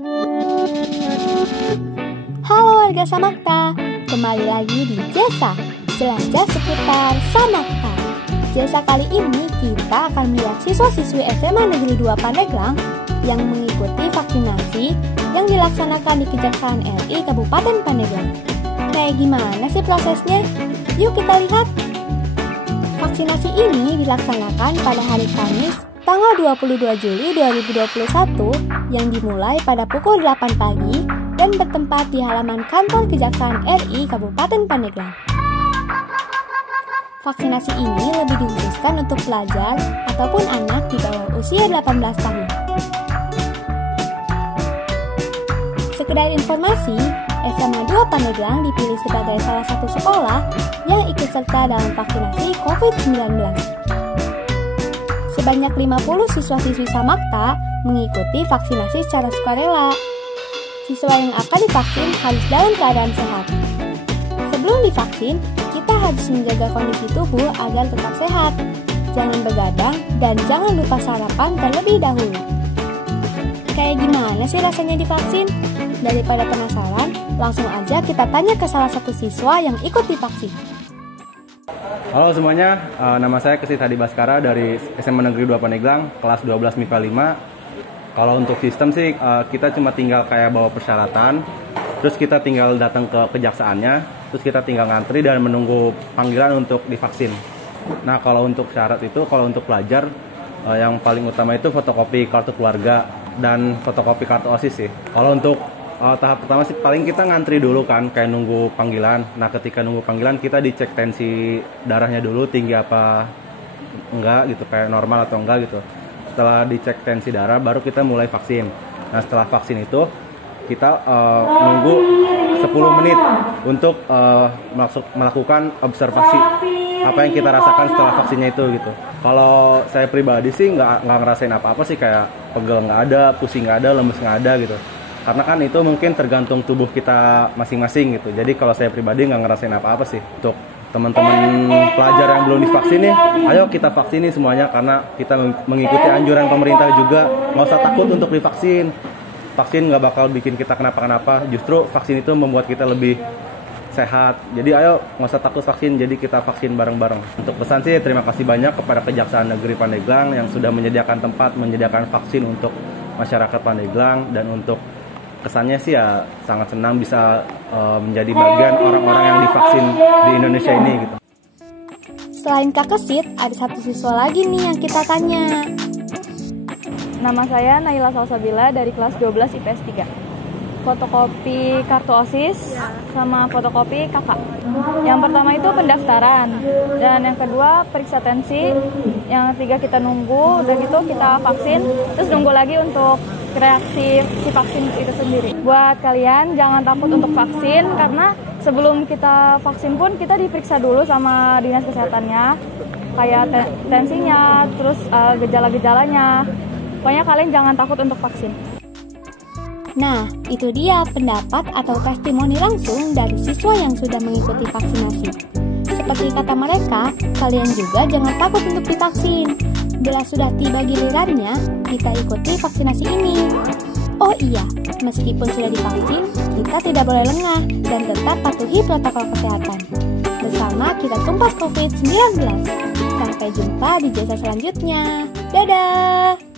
Halo warga Samakta, kembali lagi di Jesa, jelajah seputar Samakta. Jesa kali ini kita akan melihat siswa-siswi SMA Negeri 2 Pandeglang yang mengikuti vaksinasi yang dilaksanakan di Kejaksaan RI Kabupaten Pandeglang. Kayak gimana sih prosesnya? Yuk kita lihat. Vaksinasi ini dilaksanakan pada hari Kamis, tanggal 22 Juli 2021 yang dimulai pada pukul 8 pagi dan bertempat di halaman kantor Kejaksaan RI Kabupaten Pandeglang. Vaksinasi ini lebih dikhususkan untuk pelajar ataupun anak di bawah usia 18 tahun. Sekedar informasi, SMA 2 Pandeglang dipilih sebagai salah satu sekolah yang ikut serta dalam vaksinasi COVID-19. Sebanyak 50 siswa-siswi Samakta mengikuti vaksinasi secara sukarela. Siswa yang akan divaksin harus dalam keadaan sehat. Sebelum divaksin, kita harus menjaga kondisi tubuh agar tetap sehat. Jangan begadang dan jangan lupa sarapan terlebih dahulu. Kayak gimana sih rasanya divaksin? Daripada penasaran, langsung aja kita tanya ke salah satu siswa yang ikut divaksin. Halo semuanya, nama saya Kesit Hadi Baskara dari SMA Negeri 2 Pandeglang, kelas 12 MIPA 5. Kalau untuk sistem sih, kita cuma tinggal kayak bawa persyaratan, terus kita tinggal datang ke kejaksaannya, terus kita tinggal ngantri dan menunggu panggilan untuk divaksin. Nah kalau untuk syarat itu, kalau untuk pelajar, yang paling utama itu fotokopi kartu keluarga dan fotokopi kartu OSIS sih. Kalau untuk tahap pertama sih paling kita ngantri dulu kan, kayak nunggu panggilan. Nah ketika nunggu panggilan kita dicek tensi darahnya dulu, tinggi apa enggak gitu, kayak normal atau enggak gitu. Setelah dicek tensi darah baru kita mulai vaksin. Nah setelah vaksin itu kita nunggu 10 menit untuk melakukan observasi apa yang kita rasakan setelah vaksinnya itu gitu. Kalau saya pribadi sih nggak ngerasain apa-apa sih, kayak pegel nggak ada, pusing nggak ada, lemes nggak ada gitu. Karena kan itu mungkin tergantung tubuh kita masing-masing gitu. Jadi kalau saya pribadi nggak ngerasain apa-apa sih. Untuk teman-teman pelajar yang belum divaksin nih, ayo kita vaksin nih semuanya, karena kita mengikuti anjuran pemerintah juga. Nggak usah takut untuk divaksin. Vaksin nggak bakal bikin kita kenapa-kenapa. Justru vaksin itu membuat kita lebih sehat. Jadi ayo nggak usah takut vaksin, jadi kita vaksin bareng-bareng. Untuk pesan sih, terima kasih banyak kepada Kejaksaan Negeri Pandeglang yang sudah menyediakan tempat, menyediakan vaksin untuk masyarakat Pandeglang. Dan untuk kesannya sih ya sangat senang bisa menjadi bagian orang-orang yang divaksin di Indonesia ini gitu. Selain Kak Kesit, ada satu siswa lagi nih yang kita tanya. Nama saya Naila Salsabila dari kelas 12 IPS 3. Fotokopi kartu OSIS sama fotokopi kakak. Yang pertama itu pendaftaran, dan yang kedua periksa tensi, yang ketiga kita nunggu, udah gitu kita vaksin, terus nunggu lagi untuk reaksi si vaksin itu sendiri. Buat kalian jangan takut untuk vaksin, karena sebelum kita vaksin pun kita diperiksa dulu sama dinas kesehatannya, kayak tensinya, terus gejala-gejalanya. Pokoknya kalian jangan takut untuk vaksin. Nah, itu dia pendapat atau testimoni langsung dari siswa yang sudah mengikuti vaksinasi. Seperti kata mereka, kalian juga jangan takut untuk divaksin. Bila sudah tiba gilirannya, kita ikuti vaksinasi ini. Oh iya, meskipun sudah divaksin, kita tidak boleh lengah dan tetap patuhi protokol kesehatan. Bersama kita tumpas COVID-19. Sampai jumpa di jasa selanjutnya. Dadah!